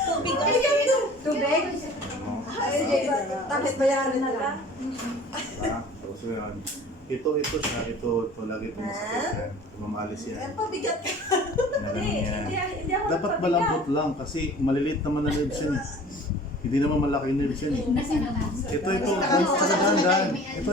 Tubig. Tubig? Tapos bayaran na lang. So yan. Ito siya. Ito lagi itong masakit yan. Mamalis yan. Pabigat ka. Hindi ako Dapat malambot lang kasi maliliit naman na nerves yan. Hindi naman malaki nerves yan. Ito. Kasagandaan. Ito.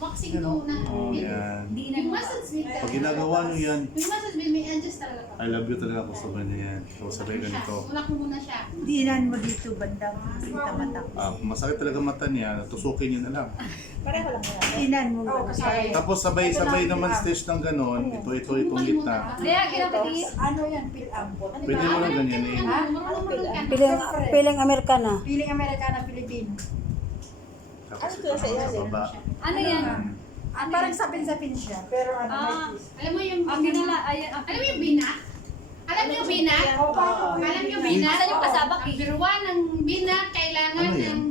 Waxing to na. Yan. Yung massage bill. Pag ginagawa nyo yan, Yung massage bill, may adjust talaga pa. I love you talaga kung sabay na yan. So sabay ganito. Ulak mo muna siya. Diinan mo dito bandang kita mata. Kung masakit talaga mata niya, tusukin niya na lang. Pareho lang yan. Diinan mo. Tapos sabay ng stage ng ganon. Itong gitna. Kaya kinapati. Ano yan? Pil-ampot. Pwede mo lang ganyan eh. Piling Amerikana. Piling Amerikana, Pilipino. Tapos ito naman sa baba. Ano yan? Parang sapin-sapin siya. Pero ano, may twist. Alam mo yung alam mo yung binak? Alam mo yung binak? Alam mo yung binak? Asan yung kasabak eh? Ang biruan ng binak, kailangan Ano yan? ng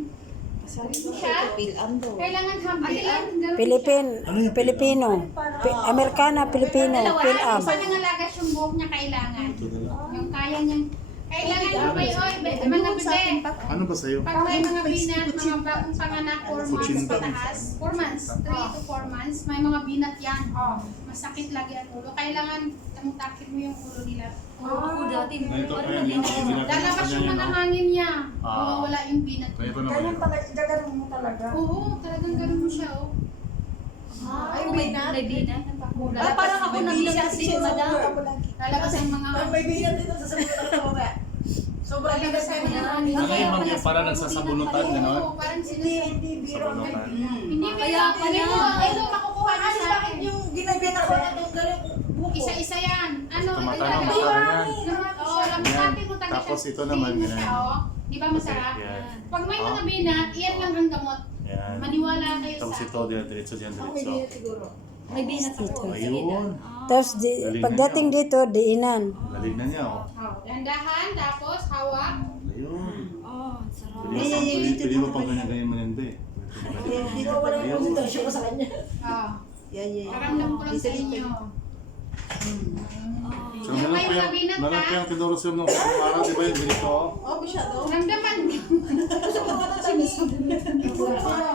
kailangan hampilan. Pilipino. Amerikana, Pilipino. Pilam. Panangalagas yung buhok niya kailangan. Ito na lang. Yung kaya niyang kailangan yung may mga bebe. Ano ba sa'yo? Pag may mga binat, mga bagong panganak, 4 months Kutsinta. pataas. 4 months, 3 to 4 months, may mga binat yan. Masakit lagi ang ulo. Kailangan tamutakit mo yung ulo nila. Ako dati. Ganito pa yan. Lalabas yung mga hangin niya. Wala yung binat. Ganito naman Ganyan yun. talaga, gaganon mo talaga. Oo, talagang ganun mo siya, oh. Ay, may binat. Lalabas, Parang ako nabinat din, madam. lalabas ang mga May binat dito sa sabutan sa baba. Sobrang lalabas ang mga hangin. Ano yung mga para nagsasabunutan, gano'n? Oo, parang Hindi, sinasabi. hindi biro. Sabunutan. Hindi, Kaya hindi mo, ito makukuha niya Alis sa bakit akin. yung ginagana ko na itong gano'n buko? Isa-isa yan. Ano, Tumatanong ito sa kanya. Oo, lamusabi mo talaga Tapos siya. ito naman, Tingin mo siya, ganyan. oh. Di ba masarap? Yan. Pag may mga binat, iyan lang ang gamot. Yan. Maniwala kayo Tapos sa ito, diretso. siguro. May binat ako. Ayun. Tapos pagdating dito, diinan. Lalig na niya, oh. Dandahan, tapos hawak. Ayun. Oh, sarap. Pwede mo pang ganyan mo yan, be. Hindi ko wala yung konsentrasyon ko sa kanya. Oh. Yeah. Paramdam ko lang sa inyo. So, nalang po yung tinuro siya nung araw, di ba yung ganito? Oh, masyado. Ramdaman.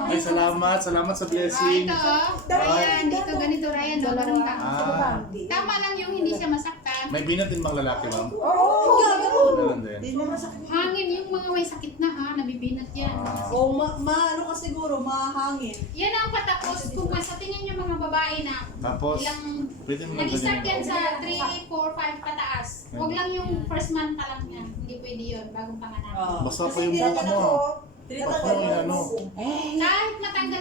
Ay, salamat sa Oh, blessing. ito, oh. Ryan, dito ganito, Ryan. Oh, ganun lang. Ah, Tama lang yung hindi siya masaktan. may binat din mga lalaki, ma'am. Oo, gano'n. Meron din. Hindi naman sakit. Hangin, yung mga may sakit na ha, nabibinat yan. O, ano ka siguro, mahangin. Yan ang patapos kung sa tingin nyo mga babae na Tapos, ilang pwede mo nag-start yan ganyan. sa 3, 4, 5 pataas. Huwag lang yung first month pa lang yan. Hindi pwede yun, bagong panganak. Basta po yung buhok mo. Tinatanggal Basta yung ano. buko. Kahit matanggal